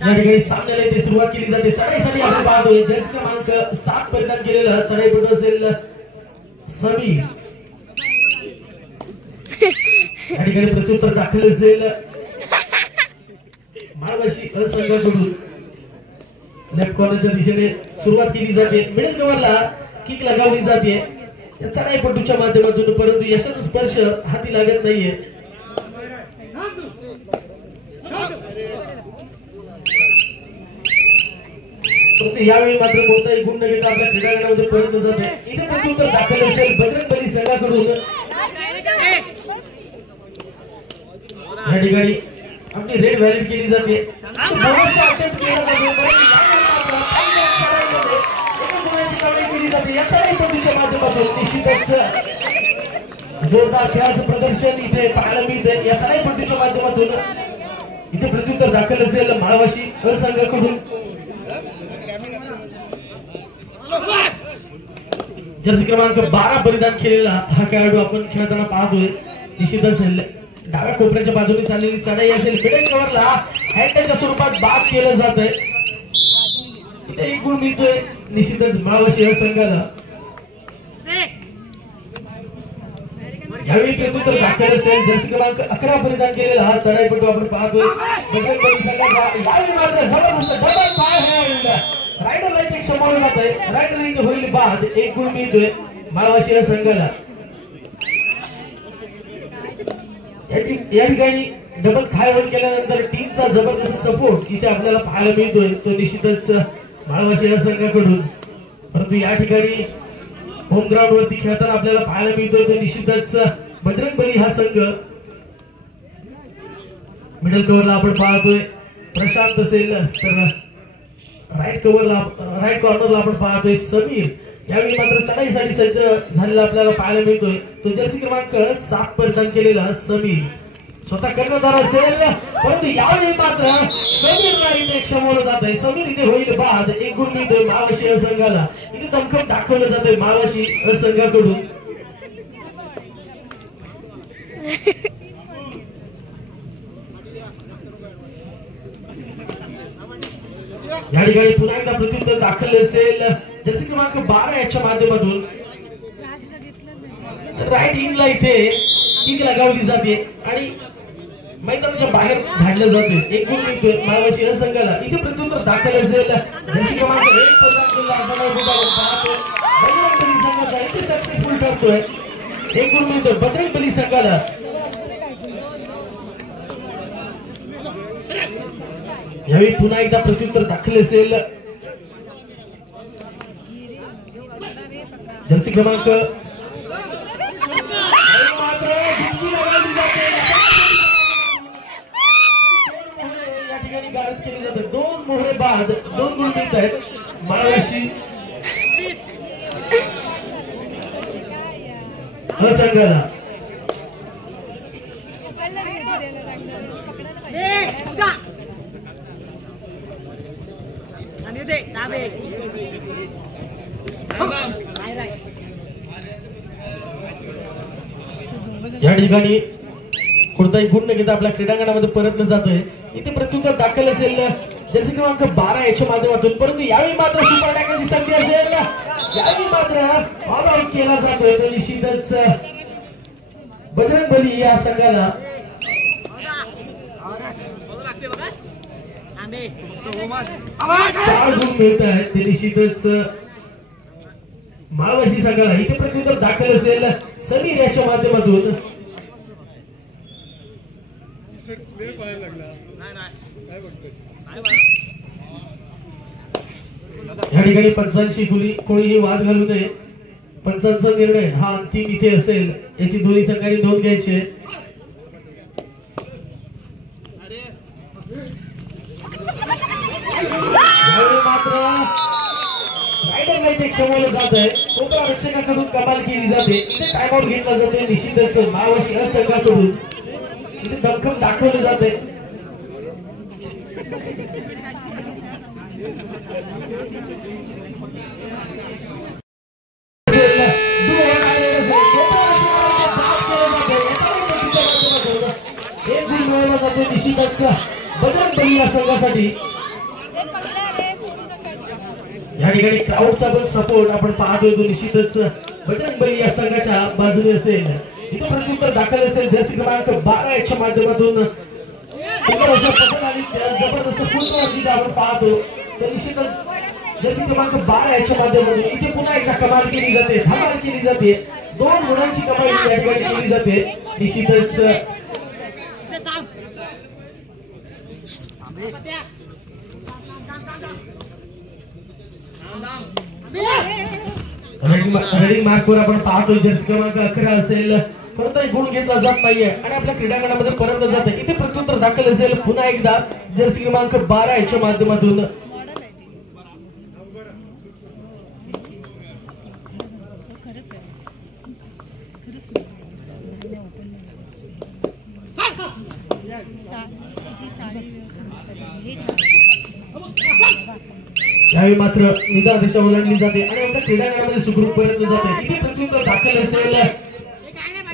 या ठिकाणी सामन्याला इथे सुरुवात केली जाते. चढाईसाठी आपण पाहतोय जर्सी क्रमांक 7 परिधान केलेलं चढाईपटू असेल समीर. या ठिकाणी प्रत्युत्तर दाखल असेल माळवाशी असंघाकडून. लेफ्ट कॉर्नरच्या दिशेने सुरुवात केली जाते. मिडल कव्हरला किक लगावली जाते या चढाईपटूच्या माध्यमातून, परंतु यशाचा स्पर्श हाती लागत नाहीये. परंतु यावेळी मात्र कोणताही गुण न घेता आपल्या क्रीडांगणामध्ये परतलं जाते. इथे प्रत्युत्तर दाखल असेल बजरंगबली संघाकडून. या ठिकाणी आपली रेड व्हॅलिड केली जाते. बोनसचा अटेम्प्ट केला जातो. केली जाते या चढाईपटूच्या माध्यमातून. निश्चितच जोरदार खेळाचं प्रदर्शन इथे पाहायला मिळते या चढाईपटूच्या माध्यमातून. इथे प्रत्युत्तर दाखल असेल माळवाशी असंघाकडून. जर्सी क्रमांक 12 परिधान केलेला हा खेळाडू आपण खेळताना पाहतोय. निश्चितच डाव्या कोपऱ्याच्या बाजूने चाललेली चढाई असेल. मिडल कव्हरला हँडच्या स्वरूपात बाद केलं जात आहे. इथे एक गुण मिळतोय निश्चितच माळवाशी या संघाला. यावेळी प्रत्युत्तर दाखल असेल जर्सी क्रमांक 11 परिधान केलेला हा चढाईपटू आपण पाहतोय बजरंगबली संघाचा. यावेळी मात्र जबरदस्त डबल फाय हँड रायडरला इथे समोर जात आहे. रायडर इथे होईल बाद. एक गुण मिळतोय माळवाशी या संघाला. या ठिकाणी डबल थाय होल्ड केल्यानंतर टीमचा जबरदस्त सपोर्ट इथे आपल्याला पाहायला मिळतोय. तो निश्चितच माळवाशी या संघाकडून. परंतु या ठिकाणी होम ग्राउंड वरती खेळताना आपल्याला पाहायला मिळतोय तो निश्चितच बजरंगबली हा संघ. मिडल कव्हरला आपण पाहतोय प्रशांत असेल तर राईट कॉर्नरला आपण पाहतोय समीर. यावेळी मात्र चढाईसाठी सज्ज झालेला आपल्याला पाहायला मिळतोय तो जर्सी क्रमांक 7 परिधान केलेला समीर. स्वतः कर्णधार असेल परंतु यावेळी मात्र समीरला इथे क्षमवलं जात आहे. समीर इथे होईल बाद. एक गुण मिळतोय माळवाशी असंघाला. इथे दमखम दाखवलं जात आहे माळवाशी असंघाकडून. या ठिकाणी पुन्हा एकदा प्रत्युत्तर दाखल असेल जर्सी क्रमांक 12 याच्या माध्यमातून. राईट इनला इथे किक लगावली जाते आणि मैदानाच्या बाहेर धाडलं जाते. एक गुण मिळतोय माळवाशी असंघाला. इथे प्रत्युत्तर दाखल असेल जर्सी क्रमांक 1 परिधान केलेला बजरंगबली संघाचा. इथे सक्सेसफुल ठरतोय. एक गुण मिळतोय बजरंगबली संघाला. यावेळी पुन्हा एकदा प्रत्युत्तर दाखल असेल जर्सी क्रमांक या ठिकाणी गारद केली जाते. 2 मोहरे बाद. 2 गुण मिळत आहेत माळवाशी असंघाला. या ठिकाणी कोणताही गुण न घेता आपल्या क्रीडांगणामध्ये परतलं जातोय. इथे प्रत्युत्तर दाखल असेल जर्सी क्रमांक 12 याच्या माध्यमातून. परंतु यावेळी मात्र सुपर टाकायची संधी असेल. यावेळी मात्र ऑल आउट केला जातोय तो निश्चितच बजरंगबली या संघाला. 4 गुण मिळत आहेत ते निश्चितच माळवाशी संघाला. इथे प्रत्युत्तर दाखल असेल समीर याच्या माध्यमातून. या ठिकाणी पंचांशी कोणीही वाद घालू नये. पंचांचा निर्णय हा अंतिम इथे असेल याची दोन्ही संघांनी नोंद घ्यायची. मात्र रायडरला इथे क्षमवलं जात आहे. कोपरा रक्षकाकडून कमाल केली जाते. इथे टाइम आउट घेतला जातोय निश्चितच माळवाशी या संघाकडून. इथे दमखम दाखवले जाते. निश्चितच बजरंग बली या संघासाठी या ठिकाणी क्राऊडचा पण सपोर्ट आपण पाहतोय तो निश्चितच बजरंग बली या संघाच्या बाजूने असेल. इथे प्रत्युत्तर दाखल असेल जर्सी क्रमांक 12 याच्या माध्यमातून जबरदस्त फुटबॉल आपण पाहतो तर निश्चितच जर्सी क्रमांक 12 याच्या माध्यमातून इथे पुन्हा एकदा कमाल केली जाते, धमाल केली जाते. 2 गुणांची कमाई या ठिकाणी केली जाते. निश्चितच रनिंग मार्कवर आपण पाहतोय जर्सी क्रमांक 11 असेल कोणताही गुण घेतला जात नाहीये आणि आपल्या क्रीडांगणामध्ये परतलं जाते. इथे प्रत्युत्तर दाखल असेल पुन्हा एकदा जर्सी क्रमांक 12 याच्या माध्यमातून. यावेळी मात्र निदान दिशा ओलांडली जाते आणि आपल्या क्रीडांगणामध्ये सुखरूप परतलं जाते. इथे प्रत्युत्तर दाखल असेल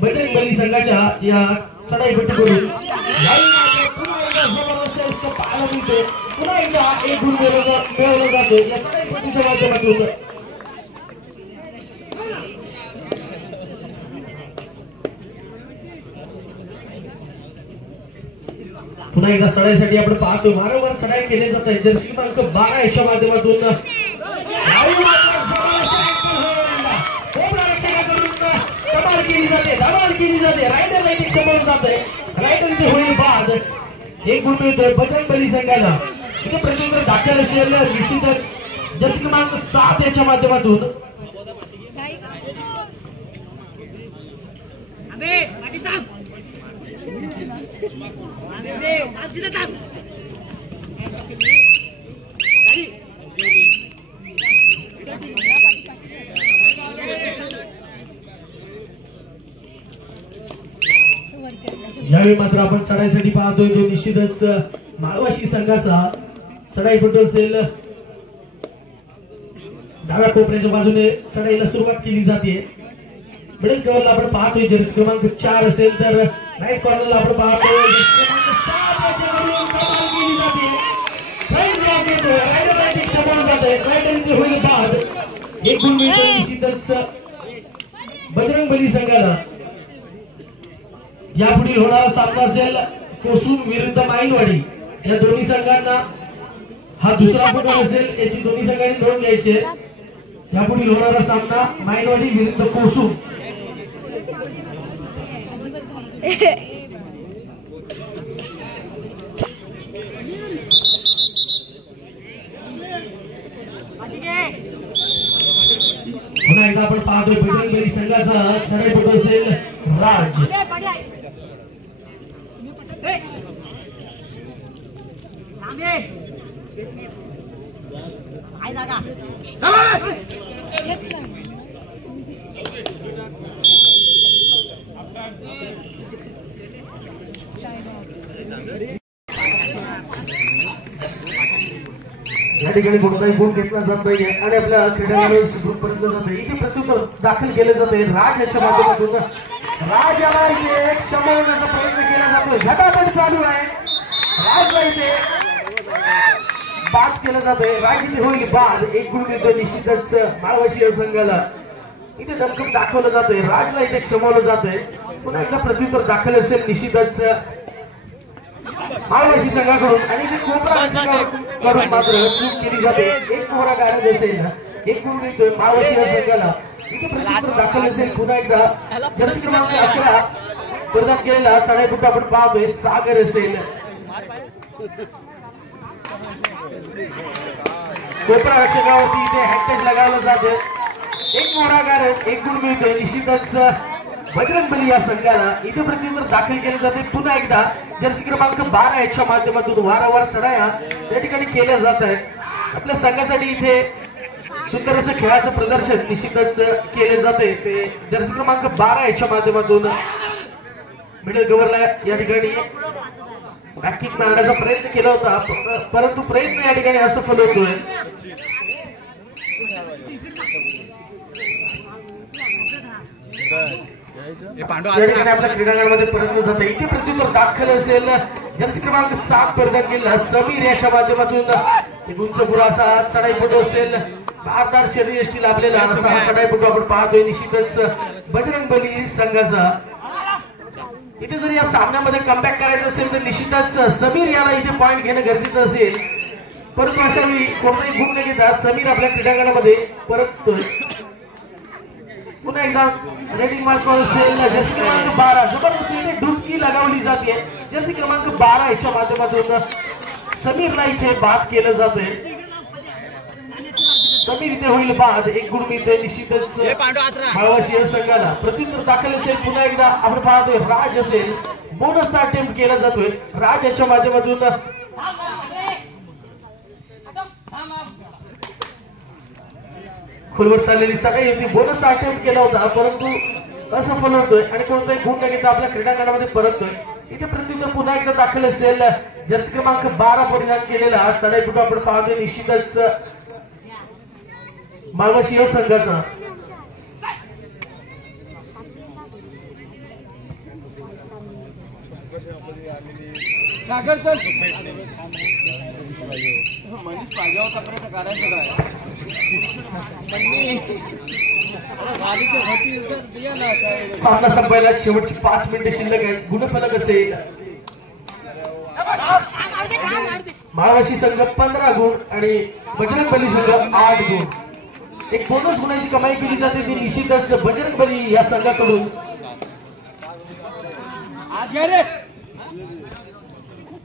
बजरंग बली संघाच्या या चढाईपट्टीवरून. पुन्हा एकदा जबरदस्त पाहायला मिळते. पुन्हा एकदा एक गुण मिळवला जातो या चढाईपट्टीच्या माध्यमातून. पुन्हा एकदा चढाईसाठी आपण पाहतोय वारंवार चढाई केली जात आहे जर्सी क्रमांक 12 याच्या माध्यमातून. कमाल केली जाते, धमाल केली जाते. रायडरला इथे क्षमवलं जात आहे. रायडर इथे होईल बाद. एक गुण मिळतोय बजरंग बली संघाला. इथे प्रत्युत्तर दाखल असेल निश्चितच जर्सी क्रमांक 7 याच्या माध्यमातून. यावेळी मात्र आपण चढाईसाठी पाहतोय तो निश्चितच माळवाशी संघाचा चढाईपटू असेल. डाव्या कोपऱ्याच्या बाजूने चढाईला सुरुवात केली जाते. मिडल कव्हरला आपण पाहतोय जर्सी क्रमांक 4 असेल तर राईट कॉर्नरला आपण पाहतोय जर्सी क्रमांक 7 याच्यावरून कमाल केली जाते. फ्रंट ब्लॉक येतोय. रायडरला इथे क्षमवलं जातंय. रायडर इथे होईल बाद. एक गुण मिळतोय निश्चितच बजरंग बली संघाला. यापुढील होणारा सामना असेल कोसूम विरुद्ध माईनवाडी. या दोन्ही संघांना हा दुसरा प्रकार असेल. याची दोन्ही संघांनी नोंद घ्यायची आहे. यापुढील होणारा सामना माईनवाडी विरुद्ध कोसूम. पुन्हा एकदा आपण पाहतोय बजरंग बली संघाचा चढाईपटू असेल राज. या ठिकाणी कोणताही गुण घेतला जात नाहीये आणि आपल्या क्रीडांगणावर सुखरूपपर्यंत जाते. इथे प्रत्युत्तर दाखल केले जाते राज याच्या माध्यमातून. राज याला इथे क्षमवण्याचा प्रयत्न केला जातोय. झटापट चालू आहे. राजला इथे बाद केलं जातंय. राज इथे होईल बाद. एक गुण मिळतोय निश्चितच माळवाशी या संघाला. इथे दमखम दाखवलं जातंय. राजला इथे क्षमवलं जातंय. पुन्हा एकदा प्रत्युत्तर दाखल असेल निश्चितच माळवाशी संघाकडून आणि इथे कोपरा करून मात्र चूक केली जाते. एक कोरा गाडी असेल. एक गुण मिळतोय माळवाशी या संघाला. इथे प्रत्युत्तर दाखल असेल पुन्हा एकदा जर्सी क्रमांक 11 प्रदान केलेला चढाईपटू आपण पाहतोय सागर असेल. कोपरा रक्षकावरती इथे हॅटॅच लगावलं जातं. एक मोठा गारद. एक गुण मिळतोय निश्चितच बजरंग बली या संघाला. इथे प्रत्युत्तर दाखल केले जाते पुन्हा एकदा जर्सी क्रमांक 12 याच्या माध्यमातून. वारंवार चढाया या ठिकाणी केल्या जात आहेत. आपल्या संघासाठी इथे सुंदर असं खेळाचं प्रदर्शन निश्चितच केले जाते ते जर्सी क्रमांक 12 याच्या माध्यमातून. मिडल कव्हरला या ठिकाणी बॅकिंग मारण्याचा प्रयत्न केला होता, परंतु प्रयत्न या ठिकाणी असफल होतोय. आपल्या क्रीडांगणामध्ये परतलं जातं. इथे प्रत्युत्तर दाखल असेल जर्सी क्रमांक 7 परिधान केलेला समीर याच्या माध्यमातून उंचपुरा असा चढाईपटू असेल. भारदार शरीरयष्टी लाभलेला असा चढाईपटू आपण पाहतोय. निश्चितच बजरंग बली संघाचा इथे जर या सामन्यामध्ये कमबॅक करायचं असेल तर निश्चितच समीर याला इथे पॉइंट घेणं गरजेचं असेल. परंतु अशा वेळी कोणताही गुण न घेता समीर आपल्या क्रीडांगणामध्ये परततोय. पुन्हा एकदा रेडिंग मार्क असेल जर्सी क्रमांक 12 जबरदस्त डुबकी लगावली जाते. जर्सी क्रमांक 12 याच्या माध्यमातून समीरला इथे बाद केलं जाते. समीर इथे होईल बाद. एक गुण मिळते निश्चितच माळवाशी संघाला. प्रत्युत्तर दाखल असेल पुन्हा एकदा आपण पाहतोय राज असेल बोनसचा अटेम्प्ट केला जातोय. राज याच्या माध्यमातून खोलवर चाललेली चढाई होती. बोनसचा अटेम्प्ट केला होता परंतु असफल होतोय आणि कोणताही गुण न घेता आपल्या क्रीडांगणामध्ये परततोय. इथे प्रत्युत्तर पुन्हा एकदा दाखल असेल जर्सी क्रमांक 12 परिधान केलेला चढाईपटू आपण पाहतोय. निश्चितच माळवाशी संघाचा सामना संपायला शेवटची 5 मिनिटे शिल्लक आहेत. गुणफलक असेल माळवाशी संघ 15 गुण आणि बजरंग बली संघ 8 गुण. एक बोनस गुणांची कमाई केली जाते ती निश्चितच बजरंग बली या संघाकडून.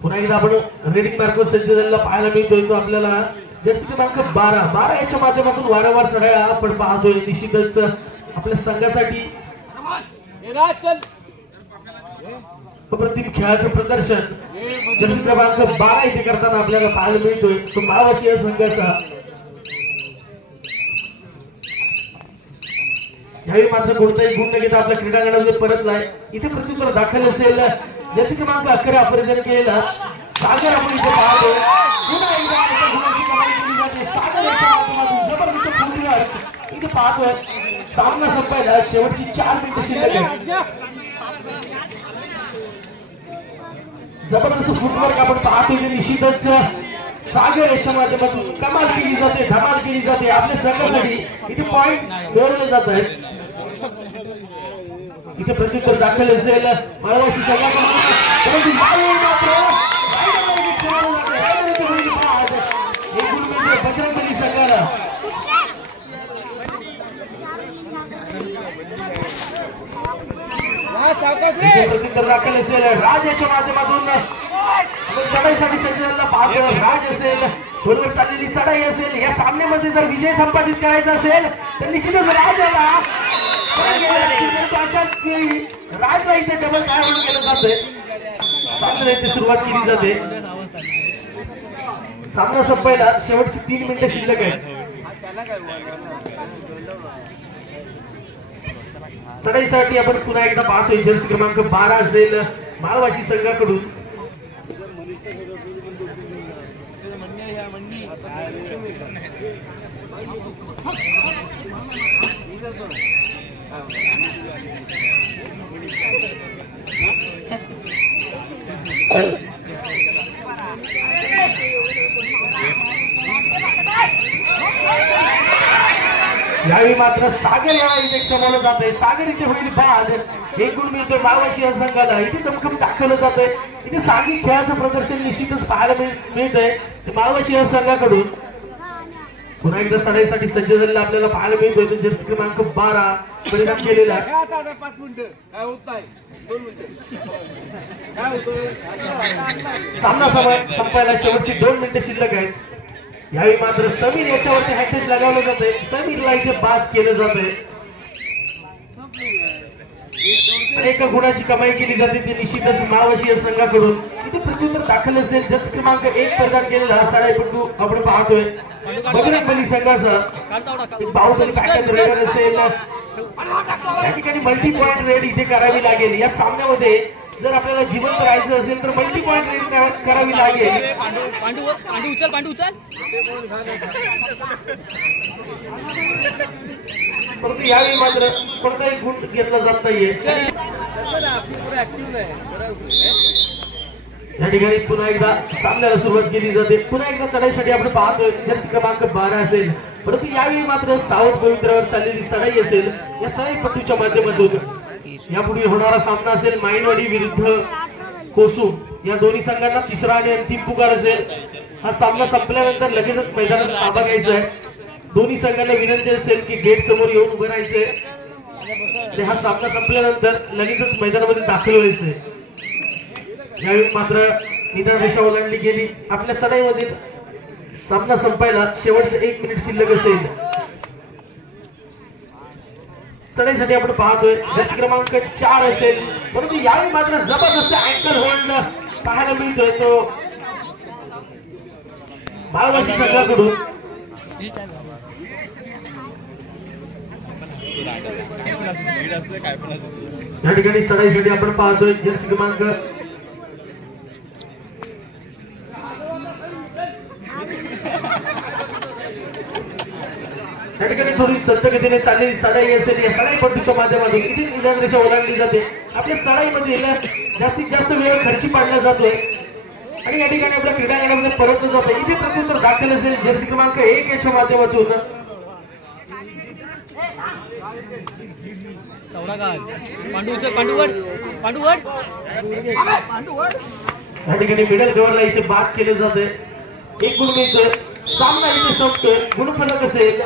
पुन्हा एकदा आपण रेडिंग मार्कवर सज्ज झालेला पाहायला मिळतोय. तो आपल्याला जर्सी क्रमांक 12 याच्या माध्यमातून वारंवार चढाया आपण पाहतोय. निश्चितच आपल्या संघासाठी अप्रतिम खेळाचं प्रदर्शन जर्सी क्रमांक 12 इथे करताना आपल्याला पाहायला मिळतोय. तो माळवाशी या संघाचा यावेळी मात्र कोणताही गुण न घेता आपल्या क्रीडांगणामध्ये परतलाय. इथे प्रत्युत्तर दाखल असेल जर्सी क्रमांक 11 परिधान केलेला सागर आपण इथे पाहतोय. पुन्हा एकदा गुणांची कमाई केली जाते. सागर याच्या माध्यमातून जबरदस्त फुटवर्क इथे पाहतोय. सामना संपायला शेवटची 4 मिनिटे शिल्लक आहे. जबरदस्त फुटवर्क आपण पाहतोय. निश्चितच सागर याच्या माध्यमातून कमाल केली जाते, धमाल केली जाते. आपल्या संघासाठी इथे पॉइंट मिळवले जात आहेत. इथे प्रत्युत्तर दाखल असेल माळवाशी संघाकडून परंतु बजरंग बली संघाला. प्रत्युत्तर दाखल असेल राज याच्या माध्यमातून चढाईसाठी सज्ज पाहतो. राज असेल बरोबर चाललेली चढाई असेल. या सामन्यामध्ये जर विजय संपादित करायचा असेल तर निश्चितच राजाला राजला इथे डबल काय म्हणून केलं जातंय. सामन्याची सुरुवात केली जाते. सामना संपायला शेवटची 3 मिनिटे शिल्लक आहेत. चढाईसाठी आपण पुन्हा एकदा पाहतोय जर्सी क्रमांक 12 असेल माळवाशी संघाकडून. यावेळी मात्र सागर याला इथे क्षमवलं जात आहे. सागर इथे होईल बाद. एक गुण मिळतोय माळवाशी या संघाला. इथे चमकम दाखवलं जात आहे. इथे सांघिक खेळाचं प्रदर्शन निश्चितच पाहायला मिळतंय माळवाशी या संघाकडून. पुन्हा एकदा चढाईसाठी सज्ज झालेला आपल्याला पाहायला मिळतोय. जर्सी क्रमांक 12 परिणाम केलेला. सामना संपायला शेवटची 2 मिनिटे शिल्लक आहेत. यावेळी मात्र समीर याच्यावरती हॅट्रिक लगावलं जात आहे. समीरला इथे बाद केलं जात आहे. अनेक गुणाची कमाई केली जाते ती निश्चितच माळवाशी या संघाकडून. इथे प्रत्युत्तर दाखल असेल जर्सी क्रमांक 1 परिधान केलेला चढाईपटू आपण पाहतोय. बजरंग बली संघाचा बाहुबली पॅकेज रेड असेल. या ठिकाणी मल्टी पॉइंट रेड इथे करावी लागेल. या सामन्यामध्ये जर आपल्याला जिवंत राहायचं असेल तर मल्टी पॉइंट रेड करावी लागेल. पांडू उचल परंतु यावेळी मात्र कोणताही गुण घेतला जात नाहीये. या ठिकाणी पुन्हा एकदा सामन्याला सुरुवात केली जाते. पुन्हा एकदा चढाईसाठी आपण पाहतोय जर्सी क्रमांक 12 असेल, परंतु यावेळी मात्र सावध पवित्रावर चाललेली चढाई असेल. या चढाईपट्टीच्या माध्यमातून यापुढे होणारा सामना असेल माईनवाडी विरुद्ध कोसूम. या दोन्ही संघांना तिसरा आणि अंतिम पुकार असेल. हा सामना संपल्यानंतर लगेचच मैदानात ताबा घ्यायचा आहे. दोन्ही संघांना विनंती असेल की गेट समोर येऊन उभं राहायचंय. हा सामना संपल्यानंतर लगेचच मैदानामध्ये दाखल व्हायचंय. यावेळी मात्र निदान रेषा ओलांडली गेली. आपल्या चढाईमधील सामना संपायला शेवटचे 1 मिनिट शिल्लक असेल. चढाईसाठी आपण पाहतोय जर्सी क्रमांक 4 असेल, परंतु यावेळी मात्र जबरदस्त अँकर होल्ड पाहायला मिळतोय तो बाळवाशी संघाकडून. या ठिकाणी चढाईसाठी आपण पाहतोय जर्सी क्रमांक या ठिकाणी थोडी संत गतीने चाललेली चढाई असेल. या चढाईपट्टीच्या माध्यमातून किती निदान रेषा ओलांडली जाते. आपल्या चढाईमध्ये जास्तीत जास्त वेळ खर्ची पाडला जातोय आणि या ठिकाणी आपल्या क्रीडांगणामध्ये परतलं जातं. इथे प्रत्युत्तर दाखल असेल जर्सी क्रमांक 1 याच्या माध्यमातून. या ठिकाणी मिडल कव्हरला इथे बाद केले जाते. 1 गुण मिळतोय. सामना इथे संपतोय. गुणफलक असेल